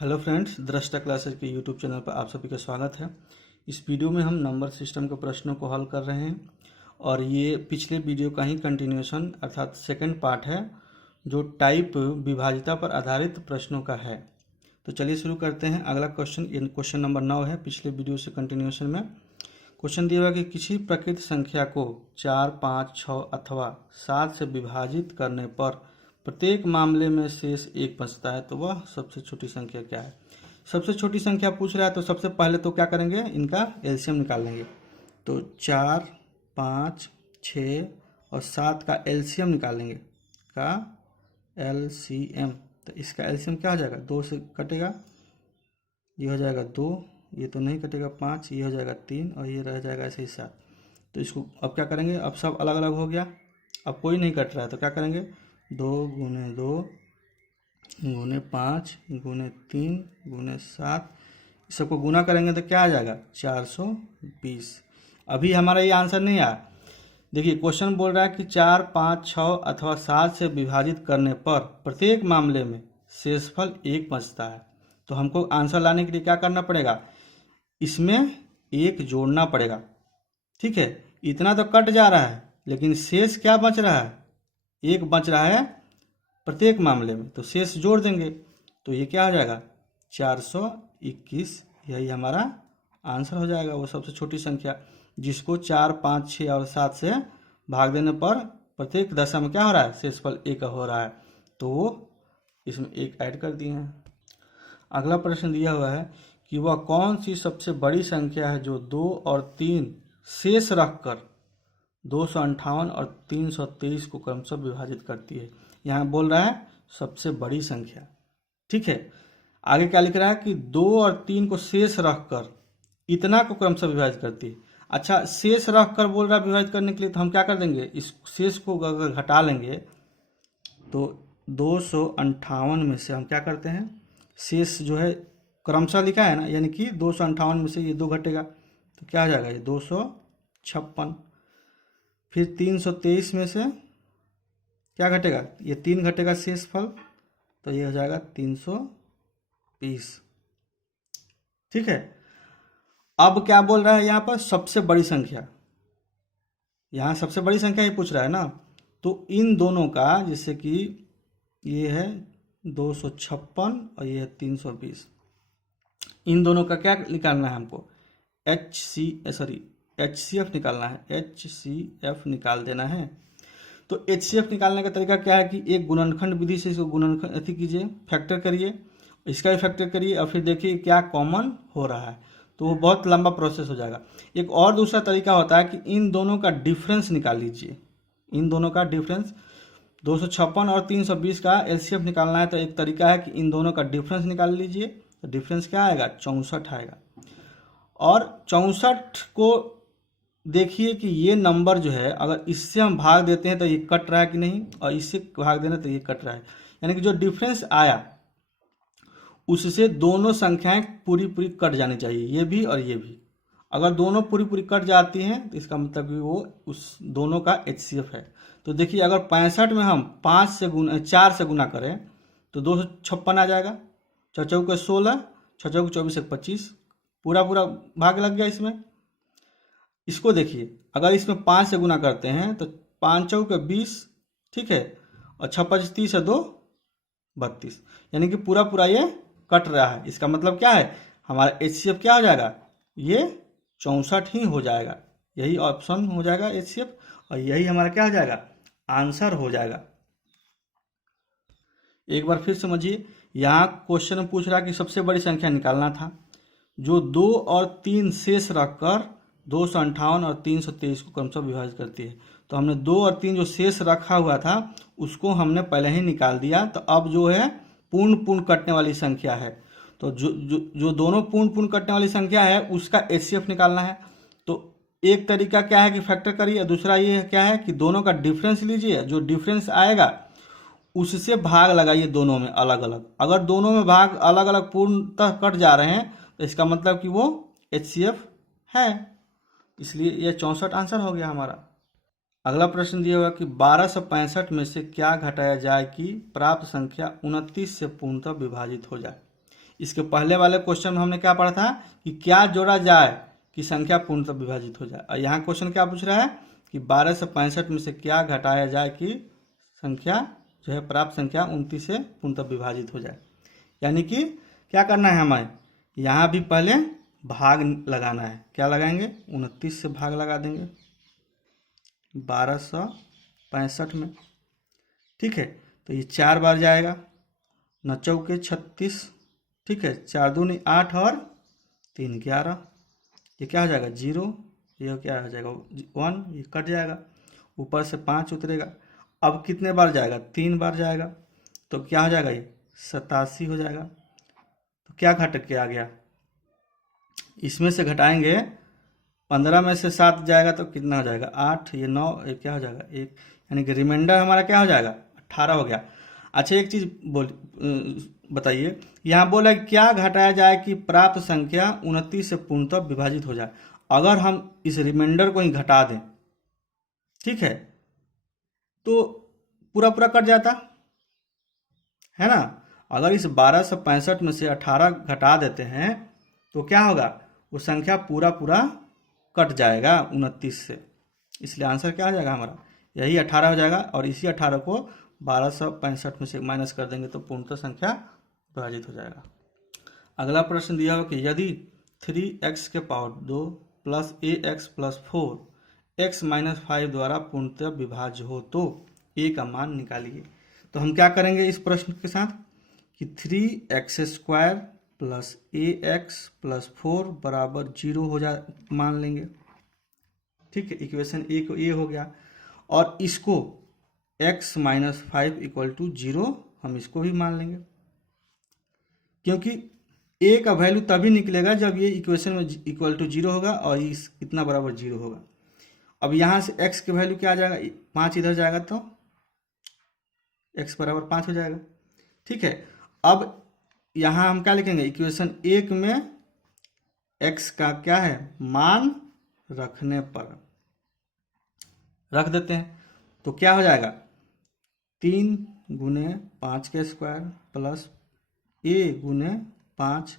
Hello friends, दृष्टा classes के YouTube channel पर आप सभी का स्वागत है। इस वीडियो में हम नंबर सिस्टम के प्रश्नों को हल कर रहे हैं और ये पिछले वीडियो का ही कंटिन्यूशन अर्थात सेकंड पार्ट है जो टाइप विभाज्यता पर आधारित प्रश्नों का है। तो चलिए शुरू करते हैं। अगला क्वेश्चन नंबर 9 है पिछले वीडियो से कंटिन्यूशन में। क्वेश्चन दिया हुआ कि किसी प्रकृत संख्या को 4, 5, 6 अथवा 7 से विभाजित करने पर प्रत्येक मामले में शेष 1 बचता है, तो वह सबसे छोटी संख्या क्या है। सबसे छोटी संख्या पूछ रहा है तो सबसे पहले तो क्या करेंगे, इनका एलसीएम निकाल लेंगे। तो 4, 5, 6 और 7 का एलसीएम निकाल लेंगे। का एलसीएम, तो इसका एलसीएम क्या हो जाएगा, 2 से कटेगा, ये हो जाएगा 2, ये तो नहीं कटेगा 5, ये हो जाएगा 3 और ये रह जाएगा ऐसे ही 7। तो इसको अब क्या करेंगे, अब सब अलग अलग हो गया, अब कोई नहीं कट रहा है तो क्या करेंगे, 2 गुने 2 गुने 5 गुने 3 गुने 7, सबको गुना करेंगे तो क्या आ जाएगा, 420। अभी हमारा ये आंसर नहीं आया। देखिए क्वेश्चन बोल रहा है कि 4, 5, 6 अथवा 7 से विभाजित करने पर प्रत्येक मामले में शेषफल 1 बचता है। तो हमको आंसर लाने के लिए क्या करना पड़ेगा, इसमें 1 जोड़ना पड़ेगा। ठीक है, इतना तो कट जा रहा है लेकिन शेष क्या बच रहा है, 1 बच रहा है प्रत्येक मामले में, तो शेष जोड़ देंगे तो ये क्या हो जाएगा, 421। यही हमारा आंसर हो जाएगा, वो सबसे छोटी संख्या जिसको 4, 5, 6 और 7 से भाग देने पर प्रत्येक दशा में क्या हो रहा है, शेषफल 1 हो रहा है, तो वो इसमें 1 ऐड कर दिए हैं। अगला प्रश्न दिया हुआ है कि वह कौन सी सबसे बड़ी संख्या है जो 2 और 3 शेष रखकर 258 और 323 को क्रमशः विभाजित करती है। यहाँ बोल रहा है सबसे बड़ी संख्या। ठीक है, आगे क्या लिख रहा है कि 2 और 3 को शेष रखकर इतना को क्रमशः विभाजित करती है। अच्छा, शेष रखकर बोल रहा है विभाजित करने के लिए, तो हम क्या कर देंगे, इस शेष को अगर घटा लेंगे तो 258 में से हम क्या करते हैं, शेष जो है क्रमशः लिखा है ना, यानी कि 258 में से ये 2 घटेगा तो क्या हो जाएगा, ये 256। फिर 323 में से क्या घटेगा, ये 3 घटेगा शेषफल, तो ये हो जाएगा 320। ठीक है, अब क्या बोल रहा है यहाँ पर, सबसे बड़ी संख्या। यहाँ सबसे बड़ी संख्या ही पूछ रहा है ना, तो इन दोनों का, जैसे कि ये है 256 और ये है 320, इन दोनों का क्या निकालना है हमको, एचसीएफ निकालना है, एचसीएफ निकाल देना है। तो एचसीएफ निकालने का तरीका क्या है कि एक गुणनखंड विधि से इसको गुणनखंड कीजिए, फैक्टर करिए, इसका भी फैक्टर करिए और फिर देखिए क्या कॉमन हो रहा है, तो वो बहुत लंबा प्रोसेस हो जाएगा। एक और दूसरा तरीका होता है कि इन दोनों का डिफरेंस निकाल लीजिए, इन दोनों का डिफरेंस 256 और 320 का एलसीएफ निकालना है, तो एक तरीका है कि इन दोनों का डिफरेंस निकाल लीजिए, तो डिफरेंस क्या आएगा, 64 आएगा। और 64 को देखिए कि ये नंबर जो है अगर इससे हम भाग देते हैं तो ये कट रहा है कि नहीं, और इससे भाग देना तो ये कट रहा है, यानी कि जो डिफरेंस आया उससे दोनों संख्याएं पूरी पूरी कट जानी चाहिए, ये भी और ये भी। अगर दोनों पूरी पूरी कट जाती हैं तो इसका मतलब कि वो उस दोनों का एचसीएफ है। तो देखिए अगर 65 में हम 4 से गुना करें तो 256 आ जाएगा, 4 चौक 16, 6 चौक 24, 25, पूरा पूरा भाग लग गया इसमें। इसको देखिए अगर इसमें 5 से गुना करते हैं तो 5 चौक 20, ठीक है, और 6 5 30 है 2 32, यानी कि पूरा पूरा ये कट रहा है। इसका मतलब क्या है, हमारा एचसीएफ क्या हो जाएगा, ये 64 ही हो जाएगा, यही ऑप्शन हो जाएगा एचसीएफ, और यही हमारा क्या हो जाएगा, आंसर हो जाएगा। एक बार फिर समझिए, यहाँ क्वेश्चन में पूछ रहा कि सबसे बड़ी संख्या निकालना था जो 2 और 3 शेष रखकर 258 और 323 को क्रमशः विभाजित करती है। तो हमने 2 और 3 जो शेष रखा हुआ था उसको हमने पहले ही निकाल दिया, तो अब जो है पूर्ण कटने वाली संख्या है, तो जो दोनों पूर्ण कटने वाली संख्या है उसका एचसीएफ निकालना है। तो एक तरीका क्या है कि फैक्टर करिए, दूसरा ये क्या है कि दोनों का डिफरेंस लीजिए, जो डिफरेंस आएगा उससे भाग लगाइए दोनों में अलग अलग। अगर दोनों में भाग अलग अलग पूर्णतः कट जा रहे हैं तो इसका मतलब कि वो एचसीएफ है, इसलिए यह 64 आंसर हो गया हमारा। अगला प्रश्न दिया हुआ कि 1265 में से क्या घटाया जाए कि प्राप्त संख्या 29 से पूर्णतः विभाजित हो जाए। इसके पहले वाले क्वेश्चन में हमने क्या पढ़ा था कि क्या जोड़ा जाए कि संख्या पूर्णतः विभाजित हो जाए, और यहाँ क्वेश्चन क्या पूछ रहा है कि 12 से 65 में से क्या घटाया जाए कि संख्या जो है प्राप्त संख्या 29 से पूर्णतः विभाजित हो जाए। यानी कि क्या करना है हमें, यहाँ भी पहले भाग लगाना है। क्या लगाएंगे, 29 से भाग लगा देंगे 1265 में। ठीक है, तो ये 4 बार जाएगा, 9 चौके 36, ठीक है, 4 दूनी 8 और 3 11, ये क्या हो जाएगा 0, ये क्या हो जाएगा 1, ये कट जाएगा, ऊपर से 5 उतरेगा। अब कितने बार जाएगा, 3 बार जाएगा, तो क्या हो जाएगा ये 87 हो जाएगा। तो क्या घट के आ गया, इसमें से घटाएंगे 15 में से 7 जाएगा तो कितना हो जाएगा 8, ये 9, ये क्या हो जाएगा 1, यानी कि रिमाइंडर हमारा क्या हो जाएगा 18 हो गया। अच्छा एक चीज बताइए, यहाँ बोला क्या घटाया जाए कि प्राप्त संख्या 29 से पूर्णतः विभाजित हो जाए। अगर हम इस रिमाइंडर को ही घटा दें, ठीक है, तो पूरा पूरा कट जाता है ना। अगर इस 12 से 65 में से 18 घटा देते हैं तो क्या होगा, वो संख्या पूरा पूरा कट जाएगा 29 से, इसलिए आंसर क्या हो जाएगा हमारा, यही 18 हो जाएगा। और इसी 18 को 1265 में से माइनस कर देंगे तो पूर्णतः संख्या विभाजित हो जाएगा। अगला प्रश्न दिया हुआ कि यदि 3x के power 2 plus ax plus 4 x minus 5 द्वारा पूर्णतः विभाज्य हो तो a का मान निकालिए। तो हम क्या करेंगे इस प्रश्न के साथ कि 3x square plus ax plus 4 बराबर 0 हो जा मान लेंगे। ठीक है, इक्वेशन ए को ए हो गया, और इसको x माइनस 5 इक्वल टू 0 हम इसको भी मान लेंगे, क्योंकि a का वैल्यू तभी निकलेगा जब ये इक्वेशन में इक्वल टू 0 होगा और इस इतना बराबर 0 होगा। अब यहाँ से x की वैल्यू क्या आ जाएगा, 5 इधर जाएगा तो x बराबर 5 हो जाएगा। ठीक है, अब यहाँ हम क्या लिखेंगे, इक्वेशन 1 में x का क्या है मान रखने पर रख देते हैं, तो क्या हो जाएगा 3 गुने 5 के स्क्वायर प्लस a गुने 5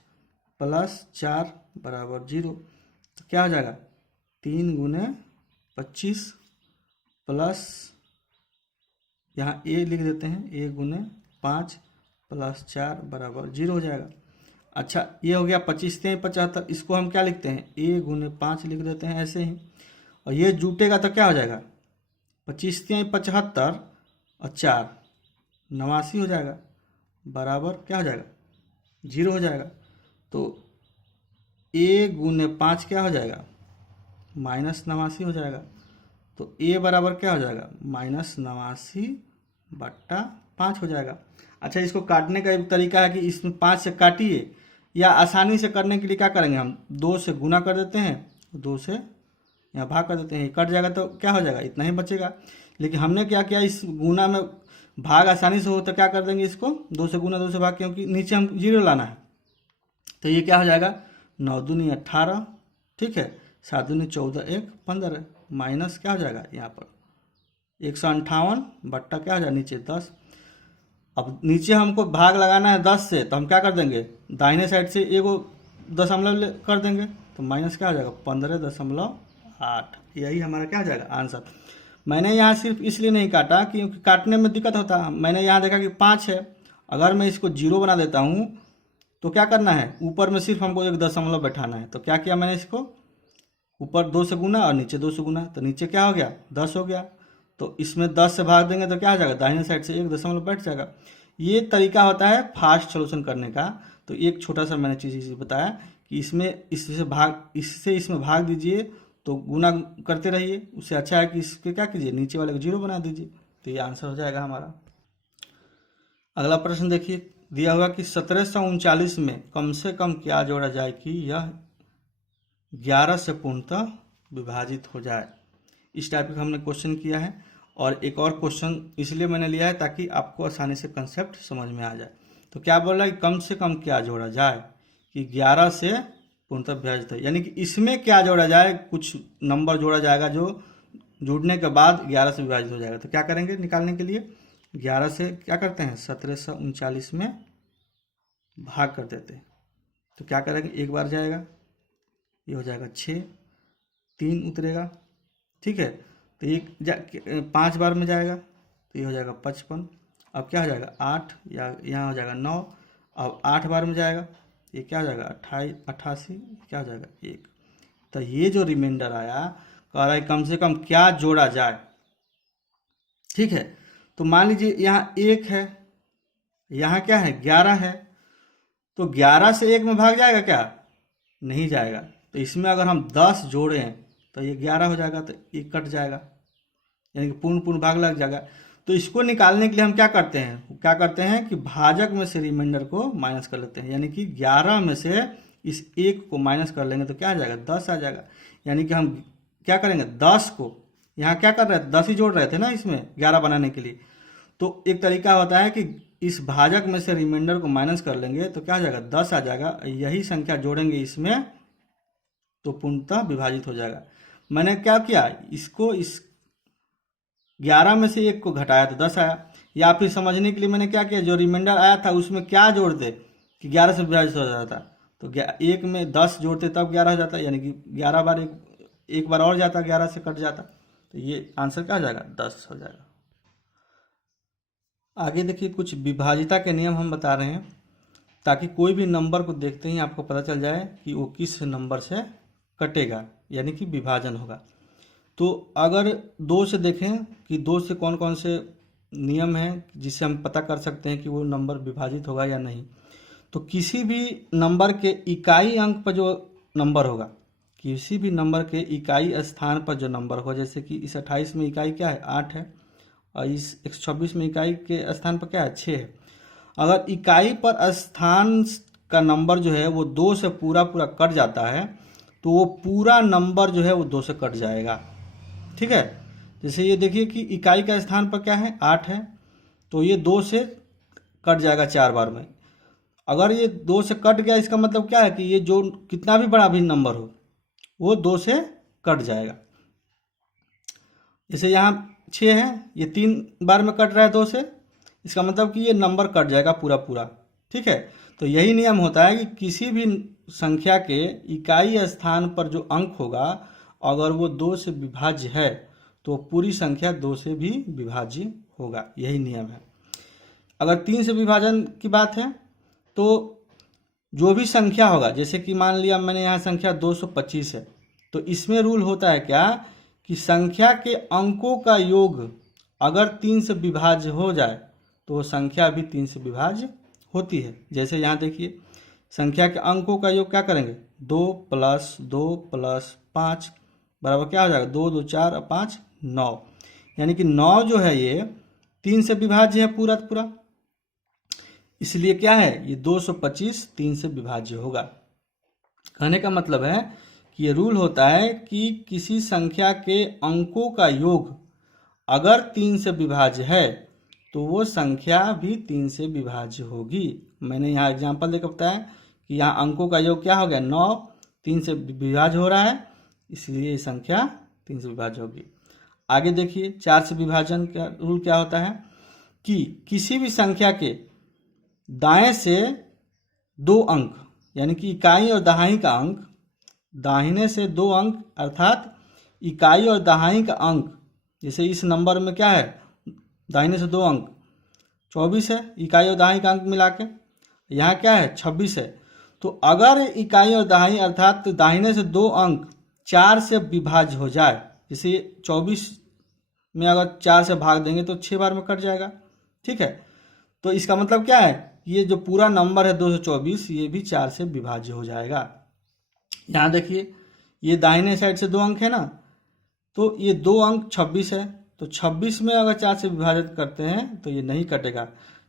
प्लस 4 बराबर 0, तो क्या हो जाएगा 3 गुने 25 प्लस यहाँ a लिख देते हैं, a गुने 5 प्लस 4 बराबर 0 हो जाएगा। अच्छा ये हो गया 25 से 75, इसको हम क्या लिखते हैं a गुने 5 लिख देते हैं ऐसे ही, और ये जुटेगा तो क्या हो जाएगा 25 से 75 और 4 89 हो जाएगा, बराबर क्या हो जाएगा 0 हो जाएगा। तो a गुने 5 क्या हो जाएगा माइनस 89 हो जाएगा, तो a बराबर क्या हो जाएगा माइनस 89 बट्टा 5 हो जाएगा। अच्छा इसको काटने का एक तरीका है कि इसमें 5 से काटिए, या आसानी से करने के लिए क्या करेंगे हम 2 से गुना कर देते हैं, 2 से यहाँ भाग कर देते हैं, कट जाएगा तो क्या हो जाएगा इतना ही बचेगा। लेकिन हमने क्या किया, इस गुना में भाग आसानी से हो तो क्या कर देंगे इसको 2 से गुना 2 से भाग, क्योंकि नीचे हम 0 लाना है। तो ये क्या हो जाएगा 9 दूनी 18, ठीक है, 7 दूनी 14, 1 15, माइनस क्या हो जाएगा यहाँ पर 158 बट्टा क्या हो जाएगा नीचे 10। अब नीचे हमको भाग लगाना है 10 से, तो हम क्या कर देंगे दाहिने साइड से एगो दशमलव कर देंगे, तो माइनस क्या हो जाएगा 15.8। यही हमारा क्या हो जाएगा आंसर। मैंने यहाँ सिर्फ इसलिए नहीं काटा क्योंकि काटने में दिक्कत होता है, मैंने यहाँ देखा कि 5 है, अगर मैं इसको 0 बना देता हूँ तो क्या करना है ऊपर में सिर्फ हमको 1 दशमलव बैठाना है। तो क्या किया मैंने, इसको ऊपर 2 से गुना और नीचे 2 से गुना, तो नीचे क्या हो गया 10 हो गया, तो इसमें 10 से भाग देंगे तो क्या हो जाएगा दाहिने साइड से 1 दशमलव बैठ जाएगा। ये तरीका होता है फास्ट सोल्यूशन करने का। तो एक छोटा सा मैंने चीज़ बताया कि इससे इसमें भाग दीजिए तो गुना करते रहिए, उससे अच्छा है कि इसके क्या कीजिए नीचे वाले को 0 बना दीजिए, तो ये आंसर हो जाएगा हमारा। अगला प्रश्न देखिए, दिया हुआ कि 1739 में कम से कम क्या जोड़ा जाए कि यह 11 से पूर्णतः विभाजित हो जाए। इस टाइप का हमने क्वेश्चन किया है, और एक और क्वेश्चन इसलिए मैंने लिया है ताकि आपको आसानी से कंसेप्ट समझ में आ जाए। तो क्या बोल रहा है कि कम से कम क्या जोड़ा जाए कि 11 से पूर्णतः विभाजित है, यानी कि इसमें क्या जोड़ा जाए, कुछ नंबर जोड़ा जाएगा जो जुड़ने के बाद 11 से विभाजित हो जाएगा। तो क्या करेंगे निकालने के लिए, 11 से क्या करते हैं 1739 में भाग कर देते हैं। तो क्या करेंगे, एक बार जाएगा, ये हो जाएगा 6, 3 उतरेगा, ठीक है। तो एक 5 बार में जाएगा तो ये हो जाएगा 55। अब क्या हो जाएगा 8, या यहाँ हो जाएगा 9। अब 8 बार में जाएगा, ये क्या हो जाएगा 28, 88, क्या हो जाएगा 1। तो ये जो रिमाइंडर आया, कह रहा है कम से कम क्या जोड़ा जाए, ठीक है। तो मान लीजिए यहाँ 1 है, यहाँ क्या है 11 है, तो 11 से 1 में भाग जाएगा क्या, नहीं जाएगा। तो इसमें अगर हम 10 जोड़ें तो ये 11 हो जाएगा, तो ये कट जाएगा, यानी कि पूर्ण भाग लग जाएगा। तो इसको निकालने के लिए हम क्या करते हैं कि भाजक में से रिमाइंडर को माइनस कर लेते हैं, यानी कि 11 में से इस 1 को माइनस कर लेंगे तो क्या आ जाएगा 10 आ जाएगा। यानी कि हम क्या करेंगे 10 को, यहाँ क्या कर रहे थे 10 ही जोड़ रहे थे ना इसमें 11 बनाने के लिए। तो एक तरीका होता है कि इस भाजक में से रिमाइंडर को माइनस कर लेंगे तो क्या आ जाएगा 10 आ जाएगा, यही संख्या जोड़ेंगे इसमें तो पूर्णतः विभाजित हो जाएगा। मैंने क्या किया, इसको इस 11 में से 1 को घटाया तो 10 आया, या फिर समझने के लिए मैंने क्या किया, जो रिमाइंडर आया था उसमें क्या जोड़ते कि 11 से विभाजित हो जाता, तो 1 में 10 जोड़ते तब 11 हो जाता, यानी कि 11 बार एक बार और जाता, 11 से कट जाता। तो ये आंसर क्या हो जाएगा 10 हो जाएगा। आगे देखिए कुछ विभाजिता के नियम हम बता रहे हैं, ताकि कोई भी नंबर को देखते ही आपको पता चल जाए कि वो किस नंबर से कटेगा, यानी कि विभाजन होगा। तो अगर 2 से देखें कि 2 से कौन कौन से नियम हैं जिससे हम पता कर सकते हैं कि वो नंबर विभाजित होगा या नहीं। तो किसी भी नंबर के इकाई अंक पर जो नंबर होगा, किसी भी नंबर के इकाई स्थान पर जो नंबर होगा, जैसे कि इस 28 में इकाई क्या है 8 है, और इस 126 में इकाई के स्थान पर क्या है 6 है। अगर इकाई पर स्थान का नंबर जो है वो 2 से पूरा कट जाता है तो वो पूरा नंबर जो है वो 2 से कट जाएगा, ठीक है। जैसे ये देखिए कि इकाई का स्थान पर क्या है 8 है, तो ये 2 से कट जाएगा 4 बार में। अगर ये 2 से कट गया, इसका मतलब क्या है कि ये जो कितना भी बड़ा भी नंबर हो वो 2 से कट जाएगा। जैसे यहाँ 6 है, ये 3 बार में कट रहा है 2 से, इसका मतलब कि ये नंबर कट जाएगा पूरा, ठीक है। तो यही नियम होता है कि किसी भी संख्या के इकाई स्थान पर जो अंक होगा, अगर वो 2 से विभाज्य है तो पूरी संख्या 2 से भी विभाज्य होगा, यही नियम है। अगर 3 से विभाजन की बात है तो जो भी संख्या होगा, जैसे कि मान लिया मैंने यहाँ संख्या 225 है, तो इसमें रूल होता है क्या कि संख्या के अंकों का योग अगर 3 से विभाज्य हो जाए तो संख्या भी 3 से विभाज्य होती है। जैसे यहाँ देखिए संख्या के अंकों का योग क्या करेंगे 2 + 2 + 5 बराबर क्या हो जाएगा 2 2 4 और 5 9, यानी कि 9 जो है ये 3 से विभाज्य है पूरा, इसलिए क्या है ये 225 3 से विभाज्य होगा। कहने का मतलब है कि ये रूल होता है कि किसी संख्या के अंकों का योग अगर 3 से विभाज्य है तो वो संख्या भी 3 से विभाज्य होगी। मैंने यहाँ एग्जांपल देकर बताया कि यहाँ अंकों का योग क्या हो गया 9, 3 से विभाज्य हो रहा है, इसलिए ये संख्या 3 से विभाज्य होगी। आगे देखिए 4 से विभाजन का रूल क्या होता है कि किसी भी संख्या के दाएं से 2 अंक, यानी कि इकाई और दहाई का अंक, दाहिने से 2 अंक अर्थात इकाई और दहाई का अंक, जैसे इस नंबर में क्या है दाहिने से 2 अंक 24 है, इकाई और दहाई का अंक मिला के यहाँ क्या है 26 है। तो अगर इकाई और दहाई अर्थात दाहिने से 2 अंक 4 से विभाज्य हो जाए, जैसे 24 में अगर 4 से भाग देंगे तो 6 बार में कट जाएगा, ठीक है। तो इसका मतलब क्या है ये जो पूरा नंबर है 224 ये भी 4 से विभाज्य हो जाएगा। यहाँ देखिए ये दाहिने साइड से 2 अंक है ना, तो ये 2 अंक 26 है, तो 26 में अगर 4 से विभाजित करते हैं तो ये नहीं कटेगा,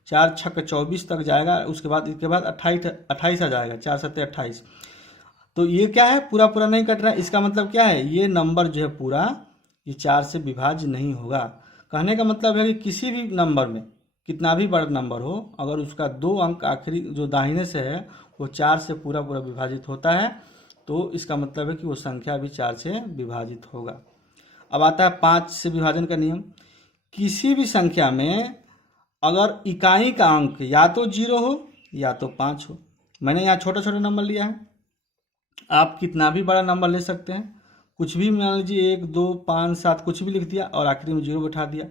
4 × 6 = 24 तक जाएगा, उसके बाद इसके बाद 28 आ जाएगा, 4 × 7 = 28। तो ये क्या है पूरा नहीं कट रहा है, इसका मतलब क्या है ये नंबर जो है पूरा ये 4 से विभाज्य नहीं होगा। कहने का मतलब है कि किसी भी नंबर में कितना भी बड़ा नंबर हो, अगर उसका 2 अंक आखिरी जो दाहिने से है वो 4 से पूरा विभाजित होता है तो इसका मतलब है कि वो संख्या भी 4 से विभाजित होगा। अब आता है 5 से विभाजन का नियम। किसी भी संख्या में अगर इकाई का अंक या तो 0 हो या तो 5 हो, मैंने यहाँ छोटा छोटा नंबर लिया है, आप कितना भी बड़ा नंबर ले सकते हैं, कुछ भी मान लीजिए 1 2 5 7 कुछ भी लिख दिया और आखिरी में 0 बैठा दिया।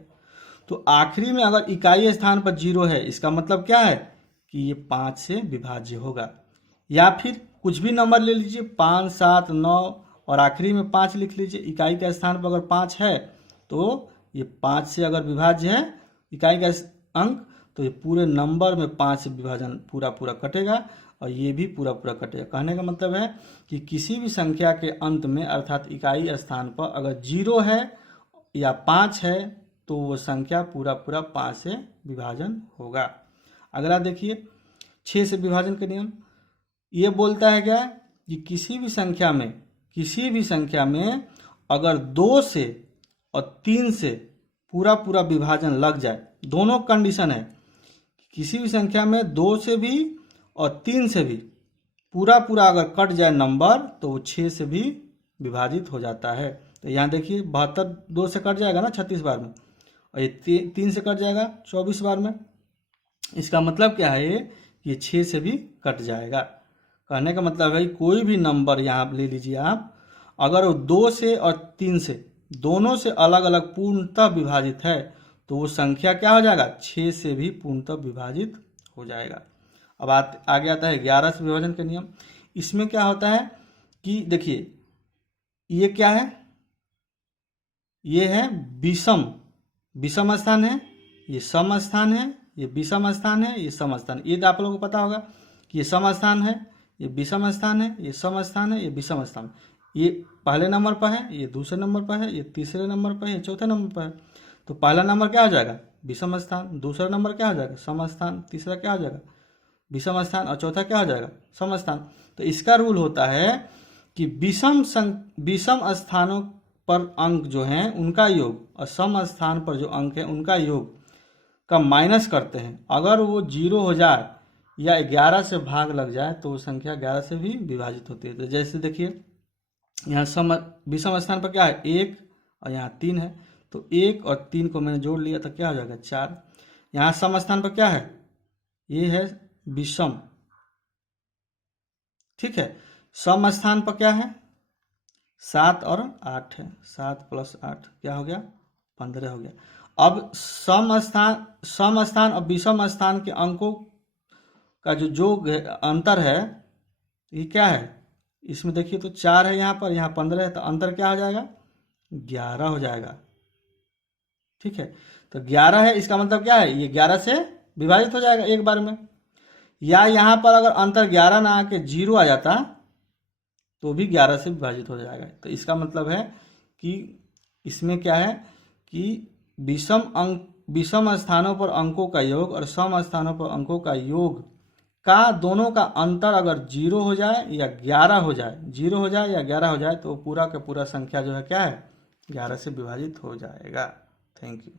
तो आखिरी में अगर इकाई स्थान पर 0 है, इसका मतलब क्या है कि ये 5 से विभाज्य होगा। या फिर कुछ भी नंबर ले लीजिए 5 7 9 और आखिरी में 5 लिख लीजिए, इकाई के स्थान पर अगर 5 है तो ये 5 से अगर विभाज्य है इकाई का अंक, तो ये पूरे नंबर में 5 से विभाजन पूरा पूरा कटेगा और ये भी पूरा पूरा कटेगा। कहने का मतलब है कि किसी भी संख्या के अंत में अर्थात इकाई स्थान पर अगर 0 है या 5 है तो वो संख्या पूरा पूरा 5 से विभाजन होगा। अगला देखिए 6 से विभाजन का नियम, ये बोलता है क्या कि किसी भी संख्या में अगर 2 से और 3 से पूरा पूरा विभाजन लग जाए, दोनों कंडीशन है, किसी भी संख्या में 2 से भी और 3 से भी पूरा पूरा अगर कट जाए नंबर तो वो 6 से भी विभाजित हो जाता है। तो यहाँ देखिए 72 2 से कट जाएगा ना 36 बार में, और ये 3 से कट जाएगा 24 बार में। इसका मतलब क्या है ये 6 से भी कट जाएगा। कहने का मतलब है कोई भी नंबर यहाँ ले लीजिए आप, अगर वो 2 से और 3 से दोनों से अलग अलग पूर्णतः विभाजित है तो वो संख्या क्या हो जाएगा, 6 से भी पूर्णतः विभाजित हो जाएगा। अब आगे आता है 11 से विभाजन का नियम। इसमें क्या होता है कि देखिए ये क्या है, ये है विषम स्थान है, ये सम स्थान है, ये विषम स्थान है, ये सम स्थान। ये तो आप लोगों को पता होगा कि ये सम स्थान है, ये विषम स्थान है, ये सम स्थान है, ये विषम स्थान। ये पहले नंबर पर है, ये दूसरे नंबर पर है, ये तीसरे नंबर पर है, ये चौथे नंबर पर है। तो पहला नंबर क्या हो जाएगा, विषम स्थान, दूसरा नंबर क्या हो जाएगा, सम स्थान, तीसरा क्या हो जाएगा, विषम स्थान, और चौथा क्या हो जाएगा, सम स्थान। तो इसका रूल होता है कि विषम स्थानों पर अंक जो हैं उनका योग और सम स्थान पर जो अंक है उनका योग का माइनस करते हैं। अगर वो 0 हो जाए या 11 से भाग लग जाए तो वो संख्या 11 से भी विभाजित होती है। तो जैसे देखिए यहाँ विषम स्थान पर क्या है 1 और यहाँ 3 है, तो 1 और 3 को मैंने जोड़ लिया तो क्या हो जाएगा 4। यहाँ सम स्थान पर क्या है, ये है विषम, ठीक है। सम स्थान पर क्या है 7 और 8 है, 7 + 8 क्या हो गया 15 हो गया। अब सम स्थान और विषम स्थान के अंकों का जो अंतर है ये क्या है, इसमें देखिए तो 4 है यहाँ पर, यहाँ 15 है, तो अंतर क्या हो जाएगा 11 हो जाएगा, ठीक है। तो 11 है, इसका मतलब क्या है ये 11 से विभाजित हो जाएगा एक बार में। या यहाँ पर अगर अंतर 11 ना आके 0 आ जाता तो भी 11 से विभाजित हो जाएगा। तो इसका मतलब है कि इसमें क्या है कि विषम स्थानों पर अंकों का योग और सम स्थानों पर अंकों का योग का दोनों का अंतर अगर 0 हो जाए या 11 हो जाए, 0 हो जाए या 11 हो जाए तो पूरा का पूरा संख्या जो है क्या है 11 से विभाजित हो जाएगा। Thank you.